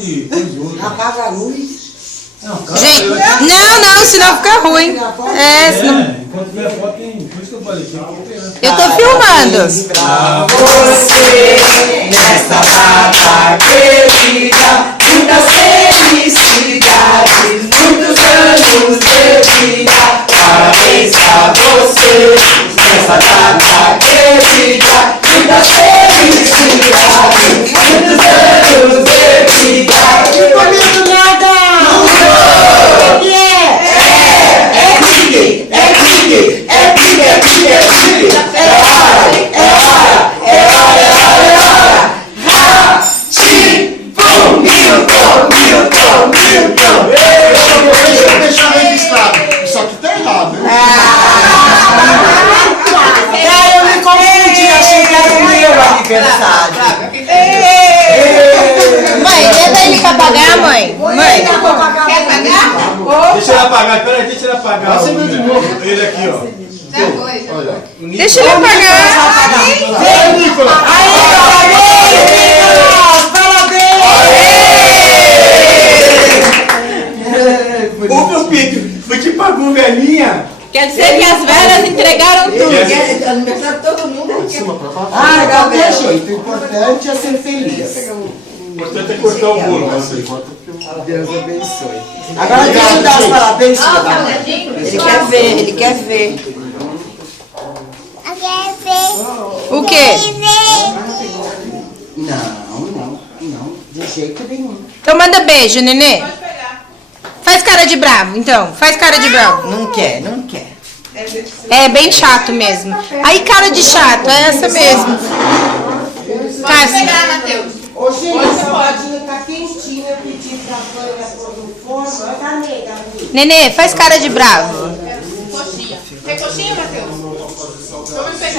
de coisa. Apaga a luz. Gente, não, senão fica ruim. Senão... Enquanto tiver foto, tem. Por isso que eu falei, tem que ter. Eu tô filmando. Pra você, nessa data querida, muitas felicidades, muitos anos de vida. Parabéns pra você, nessa data querida, muitas felicidades, muitos anos de vida. Que bonito nada! Deixa registrado. Isso aqui tá errado, hein? Eu me confundi, achei que era o meu aniversário. Mãe, leva ele pra pagar, mãe. Mãe, Quer pagar? Deixa ele apagar, peraí, deixa ele apagar. Você viu de novo? Ele aqui, ó. Já foi. Olha. deixa ele apagar. Vem, Nicolas! Ô, meu Pedro, foi que pagou, velhinha. Quer dizer que as velhas entregaram tudo. Aniversário de todo mundo. De cima pra baixo. Ah, dá o jeito. O importante é ser feliz. O importante é cortar o bolo. Deus abençoe. Agora deixa eu dar os parabéns. Ele quer ver, ele quer ver. O quê? Não, de jeito nenhum. Então manda beijo, nenê. Faz cara de bravo, então. Faz cara de bravo. Não quer. É bem chato mesmo. Aí cara de chato, é essa mesmo. Cássia. Ô, gente, essa rodinha tá quentinha. Eu pedi pra Vânia pôr no forno. Tá nega. Nenê, faz cara de bravo. Coxinha. Quer coxinha, Matheus? Vamos pegar.